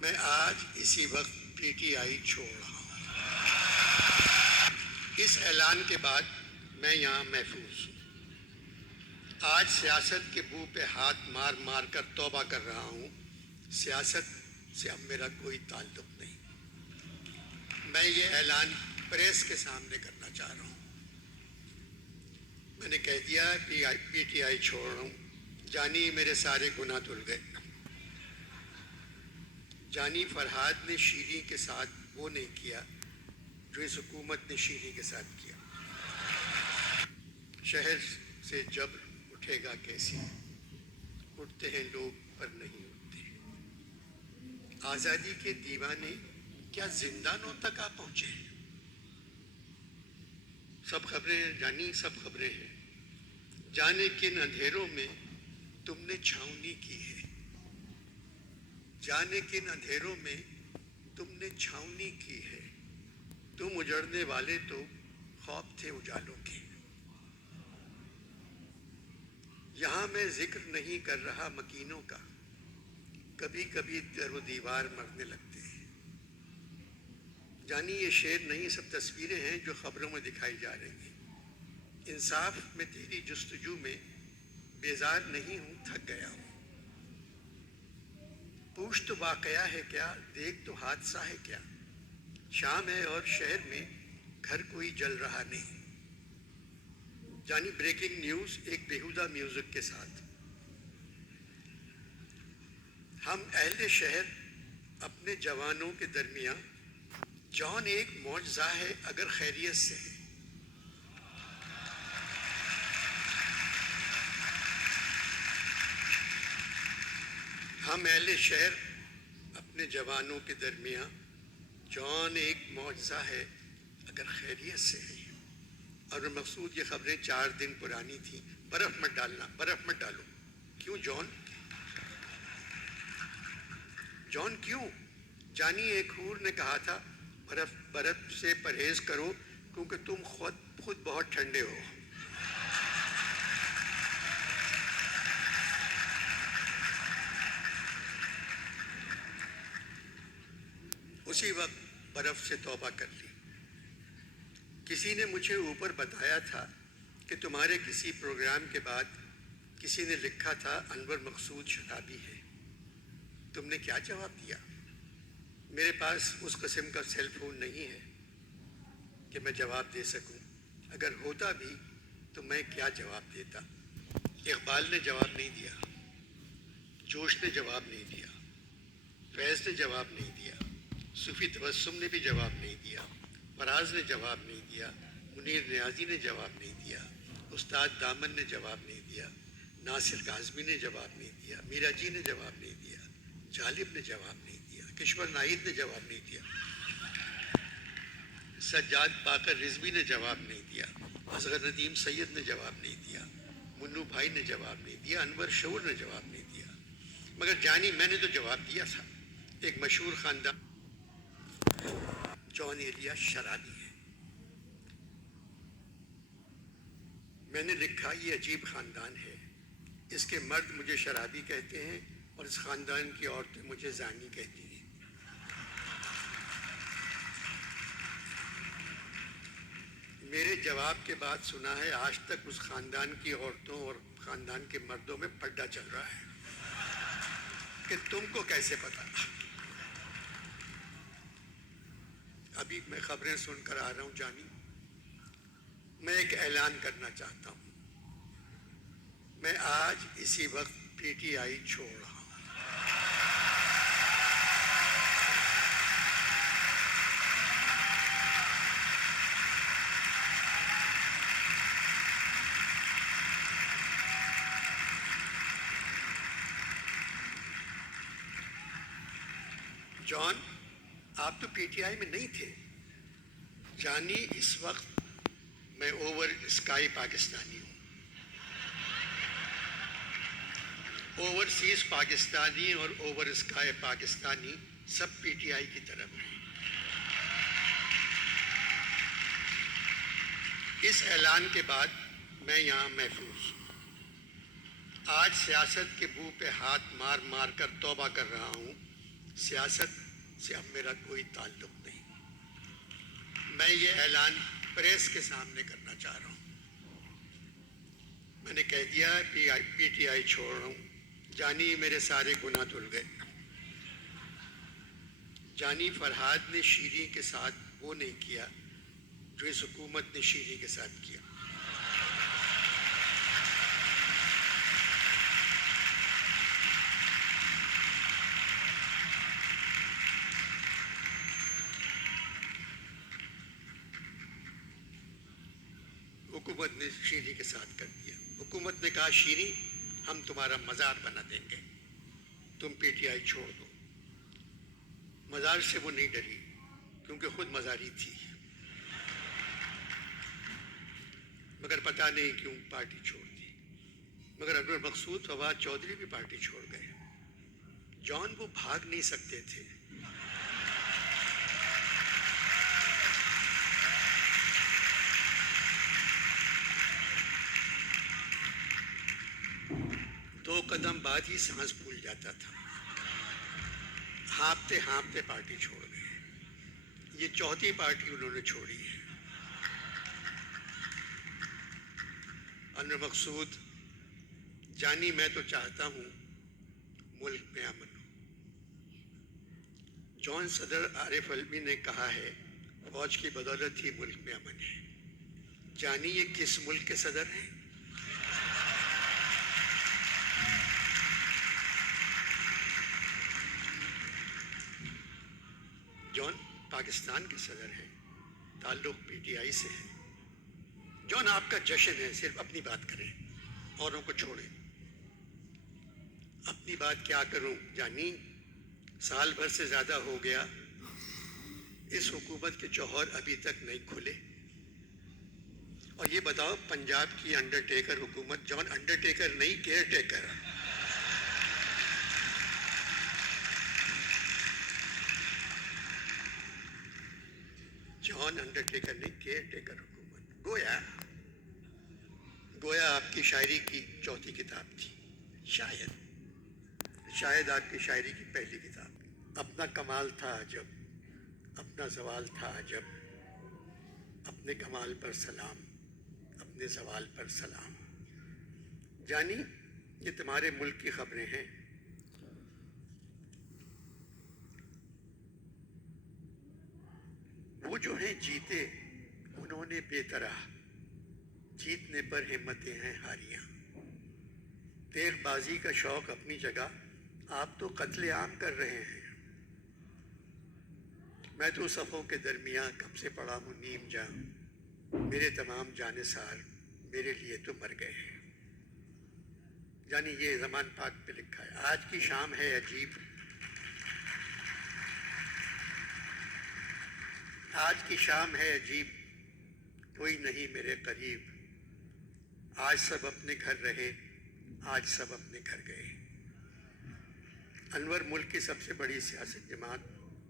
میں آج اسی وقت پی ٹی آئی چھوڑ رہا ہوں۔ اس اعلان کے بعد میں یہاں محفوظ ہوں۔ آج سیاست کے بو پہ ہاتھ مار مار کر توبہ کر رہا ہوں۔ سیاست سے اب میرا کوئی تعلق نہیں۔ میں یہ اعلان پریس کے سامنے کرنا چاہ رہا ہوں۔ میں نے کہہ دیا پی ٹی آئی چھوڑ رہا ہوں۔ جانی میرے سارے گناہ دھل گئے۔ جانی فرحاد نے شیریں کے ساتھ وہ نہیں کیا جو اس حکومت نے شیریں کے ساتھ کیا۔ شہر سے جبر اٹھے گا کیسے؟ اٹھتے ہیں لوگ پر نہیں اٹھتے۔ آزادی کے دیوانے کیا زندانوں تک آ پہنچے؟ سب خبریں ہیں جانی، سب خبریں ہیں۔ جانے کن اندھیروں میں تم نے چھاؤنی کی ہے۔ جانے کن اندھیروں میں تم نے چھاؤنی کی ہے۔ تم اجڑنے والے تو خواب تھے اجالوں کے۔ یہاں میں ذکر نہیں کر رہا مکینوں کا، کبھی کبھی در و دیوار مرنے لگتے ہیں۔ جانی یہ شعر نہیں، سب تصویریں ہیں جو خبروں میں دکھائی جا رہی ہیں۔ انصاف میں تیری جستجو میں بیزار نہیں ہوں، تھک گیا ہوں۔ پوچھ تو واقعہ ہے کیا، دیکھ تو حادثہ ہے کیا۔ شام ہے اور شہر میں گھر کوئی جل رہا نہیں۔ جانی بریکنگ نیوز ایک بیہودہ میوزک کے ساتھ۔ ہم اہل شہر اپنے جوانوں کے درمیان، جان ایک معجزہ ہے اگر خیریت سے ہے۔ ہم اہل شہر اپنے جوانوں کے درمیان، جان ایک معجزہ ہے اگر خیریت سے ہے۔ اور مقصود یہ خبریں 4 دن پرانی تھیں۔ برف مت ڈالنا، برف مت ڈالو۔ کیوں جان؟ جان کیوں؟ جانی ایک حور نے کہا تھا برف سے پرہیز کرو کیونکہ تم خود بہت ٹھنڈے ہو۔ اسی وقت برف سے توبہ کر لی۔ کسی نے مجھے اوپر بتایا تھا کہ تمہارے کسی پروگرام کے بعد کسی نے لکھا تھا انور مقصود شرابی ہے۔ تم نے کیا جواب دیا؟ میرے پاس اس قسم کا سیل فون نہیں ہے کہ میں جواب دے سکوں۔ اگر ہوتا بھی تو میں کیا جواب دیتا؟ اقبال نے جواب نہیں دیا، جوش نے جواب نہیں دیا، فیض نے جواب نہیں دیا، صوفی تبسم نے بھی جواب نہیں دیا، فراز نے جواب نہیں دیا، منیر نیازی نے جواب نہیں دیا، استاد دامن نے جواب نہیں دیا، ناصر کاظمی نے جواب نہیں دیا، میرا جی نے جواب نہیں دیا، جالب نے جواب نہیں دیا، کشور ناہید نے جواب نہیں دیا، سجاد باقر رضوی نے جواب نہیں دیا، اصغر ندیم سید نے جواب نہیں دیا، منو بھائی نے جواب نہیں دیا، انور شعور نے جواب نہیں دیا۔ مگر جانی میں نے تو جواب دیا تھا۔ ایک مشہور خاندان جان ایلیا شرابی ہے۔ میں نے لکھا یہ عجیب خاندان ہے، اس کے مرد مجھے شرابی کہتے ہیں اور اس خاندان کی عورتیں مجھے زانی کہتی ہیں۔ میرے جواب کے بعد سنا ہے آج تک اس خاندان کی عورتوں اور خاندان کے مردوں میں پڈا چل رہا ہے کہ تم کو کیسے پتا۔ ابھی میں خبریں سن کر آ رہا ہوں جانی۔ میں ایک اعلان کرنا چاہتا ہوں۔ میں آج اسی وقت پی ٹی آئی چھوڑ رہا ہوں۔ جان آپ تو پی ٹی آئی میں نہیں تھے۔ جانی اس وقت میں اوور اسکائی پاکستانی ہوں۔ اوورسیز پاکستانی اور over sky Pakistani sub P T I کی طرف ہیں۔ اس اعلان کے بعد میں یہاں محفوظ ہوں۔ آج سیاست کے بو پہ ہاتھ مار مار کر توبہ کر رہا ہوں۔ سیاست سے اب میرا کوئی تعلق نہیں. میں یہ اعلان پریس کے سامنے کرنا چاہ رہا ہوں. میں نے کہہ دیا پی ٹی آئی چھوڑ رہا ہوں. جانی میرے سارے گناہ دھل گئے. جانی فرہاد نے شیریں کے ساتھ وہ نہیں کیا جو اس حکومت نے شیریں کے ساتھ کیا. حکومت نے شیریں کے ساتھ کر دیا. حکومت نے کہا شیریں ہم تمہارا مزار بنا دیں گے, تم پی ٹی آئی چھوڑ دو. مزار سے وہ نہیں ڈری کیونکہ خود مزاری تھی, مگر پتہ نہیں کیوں پارٹی چھوڑ دی. مگر انور مقصود فواد چودھری بھی پارٹی چھوڑ گئے. جان وہ بھاگ نہیں سکتے تھے. دو قدم بعد ہی سانس پھول جاتا تھا. ہانپتے ہانپتے پارٹی چھوڑ گئے. یہ چوتھی پارٹی انہوں نے چھوڑی ہے. انور مقصود جانی میں تو چاہتا ہوں ملک میں امن ہو. جون صدر عارف علوی نے کہا ہے فوج کی بدولت ہی ملک میں امن ہے. جانی یہ کس ملک کے صدر ہیں؟ جون پاکستان کے صدر ہیں, تعلق پی ٹی آئی سے ہے. جون آپ کا جشن ہے, صرف اپنی بات کریں, اوروں کو چھوڑیں. اپنی بات کیا کروں جانی, سال بھر سے زیادہ ہو گیا, اس حکومت کے جوہر ابھی تک نہیں کھلے. اور یہ بتاؤ پنجاب کی انڈر ٹیکر حکومت, جون انڈر ٹیکر نہیں کیئر ٹیکر. جان انڈر ٹیکر نہیں کیئر ٹیکر حکومت. گویا آپ کی شاعری کی چوتھی کتاب تھی. شاید آپ کی شاعری کی پہلی کتاب. اپنا کمال تھا عجب, اپنا زوال تھا عجب, اپنے کمال پر سلام, اپنے زوال پر سلام. جانی یہ تمہارے ملک کی خبریں ہیں. وہ جو ہیں جیتے انہوں نے بے طرح, جیتنے پر ہمتیں ہیں ہاریاں. تیر بازی کا شوق اپنی جگہ, آپ تو قتل عام کر رہے ہیں. میں تو صفوں کے درمیان کب سے پڑا ہوں نیم جاں, میرے تمام جانثار میرے لیے تو مر گئے ہیں. یعنی یہ زمان پاک پہ لکھا ہے. آج کی شام ہے عجیب, آج کی شام ہے عجیب, کوئی نہیں میرے قریب. آج سب اپنے گھر رہے, آج سب اپنے گھر گئے. انور ملک کی سب سے بڑی سیاست جماعت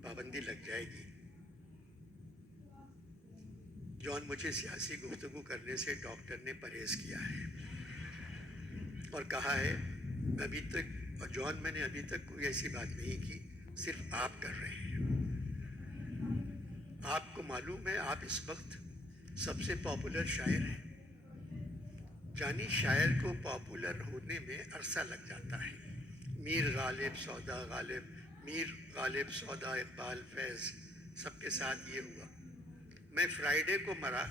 پابندی لگ جائے گی. جون مجھے سیاسی گفتگو کرنے سے ڈاکٹر نے پرہیز کیا ہے اور کہا ہے ابھی تک, اور جون میں نے ابھی تک کوئی ایسی بات نہیں کی, صرف آپ کر رہے ہیں. آپ کو معلوم ہے آپ اس وقت سب سے پاپولر شاعر ہیں. جانی شاعر کو پاپولر ہونے میں عرصہ لگ جاتا ہے. میر غالب سودا غالب, میر غالب سودا اقبال فیض, سب کے ساتھ یہ ہوا. میں فرائیڈے کو مرا,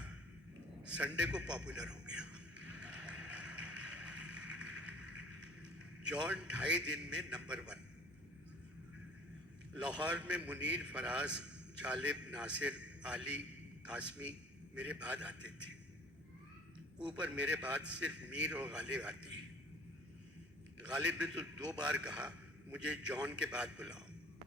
سنڈے کو پاپولر ہو گیا. جون 2.5 دن میں نمبر 1. لاہور میں منیر, فراز, جالب, ناصر, علی, قاسمی میرے بعد آتے تھے. اوپر میرے بعد صرف میر اور غالب آتے ہیں. غالب نے تو 2 بار کہا مجھے جون کے بعد بلاؤ.